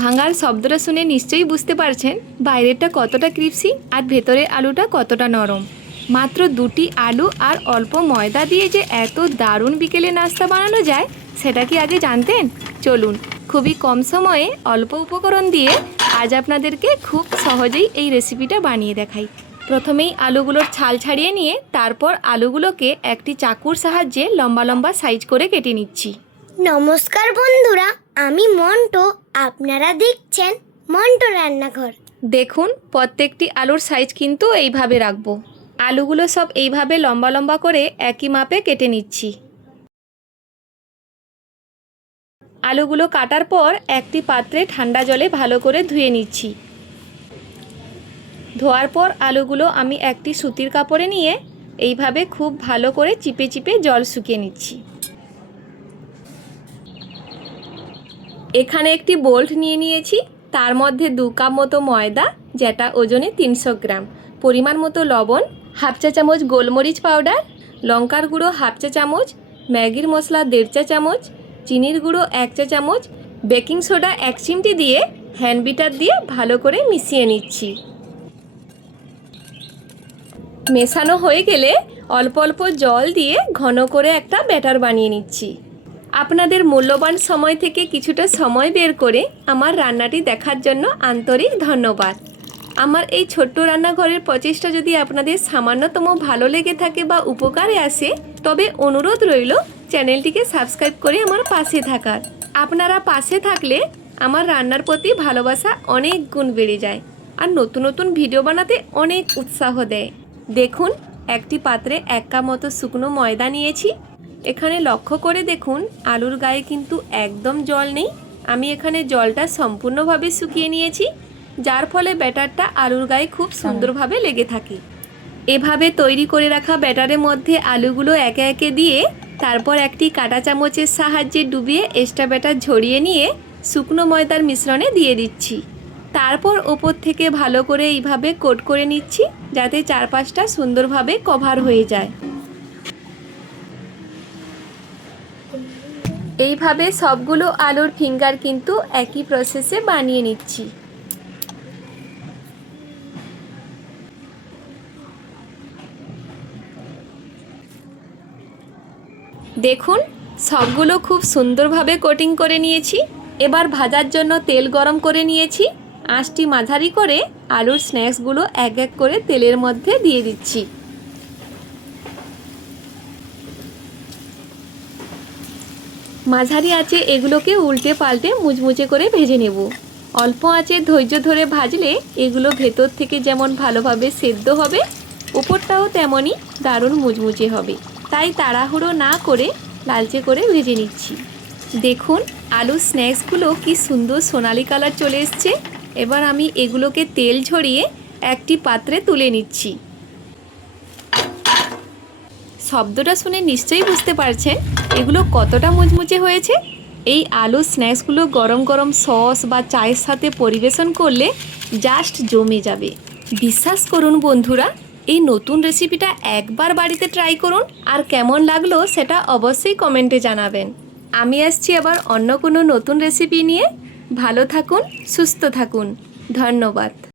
ভাঙার শব্দটা শুনে নিশ্চয়ই বুঝতে পারছেন বাইরেটা কতটা ক্রিপসি আর ভেতরে আলুটা কতটা নরম। মাত্র দুটি আলু আর অল্প ময়দা দিয়ে যে এত দারুণ বিকেলে নাস্তা বানানো যায় সেটা কি আগে জানতেন? চলুন খুবই কম সময়ে অল্প উপকরণ দিয়ে আজ আপনাদেরকে খুব সহজেই এই রেসিপিটা বানিয়ে দেখাই। প্রথমেই আলুগুলোর ছাল ছাড়িয়ে নিয়ে তারপর আলুগুলোকে একটি চাকুর সাহায্যে লম্বা লম্বা সাইজ করে কেটে নিচ্ছি। নমস্কার বন্ধুরা, আমি মন্টু। আপনারা দেখছেন মন্টু রান্নাঘর। দেখুন প্রত্যেকটি আলুর সাইজ কিন্তু এইভাবে রাখবো। আলুগুলো সব এইভাবে লম্বা লম্বা করে একই মাপে কেটে নিচ্ছি। আলুগুলো কাটার পর একটি পাত্রে ঠান্ডা জলে ভালো করে ধুয়ে নিচ্ছি। ধোয়ার পর আলুগুলো আমি একটি সুতির কাপড়ে নিয়ে এইভাবে খুব ভালো করে চিপে চিপে জল শুকিয়ে নিচ্ছি। এখানে একটি বোল্ট নিয়ে নিয়েছি, তার মধ্যে 2 কাপ মতো ময়দা যেটা ওজনে 300 গ্রাম, পরিমাণ মতো লবণ, হাফ চা চামচ গোলমরিচ পাউডার, লঙ্কার গুঁড়ো হাফ চা চামচ, ম্যাগির মশলা 1.5 চা চামচ, চিনির গুঁড়ো 1 চা চামচ, বেকিং সোডা 1 চিমটি দিয়ে হ্যান্ড বিটার দিয়ে ভালো করে মিশিয়ে নিচ্ছি। মেশানো হয়ে গেলে অল্প অল্প জল দিয়ে ঘন করে একটা ব্যাটার বানিয়ে নিচ্ছি। আপনাদের মূল্যবান সময় থেকে কিছুটা সময় বের করে আমার রান্নাটি দেখার জন্য আন্তরিক ধন্যবাদ। আমার এই ছোট্ট রান্নাঘরের প্রচেষ্টা যদি আপনাদের সামান্যতম ভালো লেগে থাকে বা উপকারে আসে তবে অনুরোধ রইল চ্যানেলটিকে সাবস্ক্রাইব করে আমার পাশে থাকার। আপনারা পাশে থাকলে আমার রান্নার প্রতি ভালোবাসা অনেক গুণ বেড়ে যায় আর নতুন নতুন ভিডিও বানাতে অনেক উৎসাহ দেয়। দেখুন একটি পাত্রে 1 কাপ মতো শুকনো ময়দা নিয়েছি। এখানে লক্ষ্য করে দেখুন আলুর গায়ে কিন্তু একদম জল নেই। আমি এখানে জলটা সম্পূর্ণভাবে শুকিয়ে নিয়েছি, যার ফলে ব্যাটারটা আলুর গায়ে খুব সুন্দরভাবে লেগে থাকে। এভাবে তৈরি করে রাখা ব্যাটারের মধ্যে আলুগুলো একে একে দিয়ে তারপর একটি কাঁটা চামচের সাহায্যে ডুবিয়ে এক্সট্রা ব্যাটার ঝরিয়ে নিয়ে শুকনো ময়দার মিশ্রণে দিয়ে দিচ্ছি। তারপর ওপর থেকে ভালো করে এইভাবে কোট করে নিচ্ছি যাতে চারপাশটা সুন্দরভাবে কভার হয়ে যায়। এইভাবে সবগুলো আলুর ফিঙ্গার কিন্তু একই প্রসেসে বানিয়ে নিচ্ছি। দেখুন সবগুলো খুব সুন্দরভাবে কোটিং করে নিয়েছি। এবার ভাজার জন্য তেল গরম করে নিয়েছি। আঁচটি মাঝারি করে আলুর স্ন্যাক্সগুলো এক এক করে তেলের মধ্যে দিয়ে দিচ্ছি। মাঝারি আঁচে এগুলোকে উল্টে পাল্টে মুচমুচে করে ভেজে নেব। অল্প আঁচে ধৈর্য ধরে ভাজলে এগুলো ভেতর থেকে যেমন ভালোভাবে সেদ্ধ হবে উপরটাও তেমনই দারুণ মুচমুচে হবে। তাই তাড়াহুড়ো না করে লালচে করে ভেজে নিচ্ছি। দেখুন আলুর স্ন্যাক্সগুলো কি সুন্দর সোনালি কালার চলে এসছে। এবার আমি এগুলোকে তেল ঝরিয়ে একটি পাত্রে তুলে নিচ্ছি। শব্দটা শুনে নিশ্চয়ই বুঝতে পারছেন এগুলো কতটা মুচমুচে হয়েছে। এই আলুর স্ন্যাক্সগুলো গরম গরম সস বা চায়ের সাথে পরিবেশন করলে জাস্ট জমে যাবে। বিশ্বাস করুন বন্ধুরা, এই নতুন রেসিপিটা একবার বাড়িতে ট্রাই করুন আর কেমন লাগলো সেটা অবশ্যই কমেন্টে জানাবেন। আমি আসছি আবার অন্য কোনো নতুন রেসিপি নিয়ে। ভালো থাকুন, সুস্থ থাকুন। ধন্যবাদ।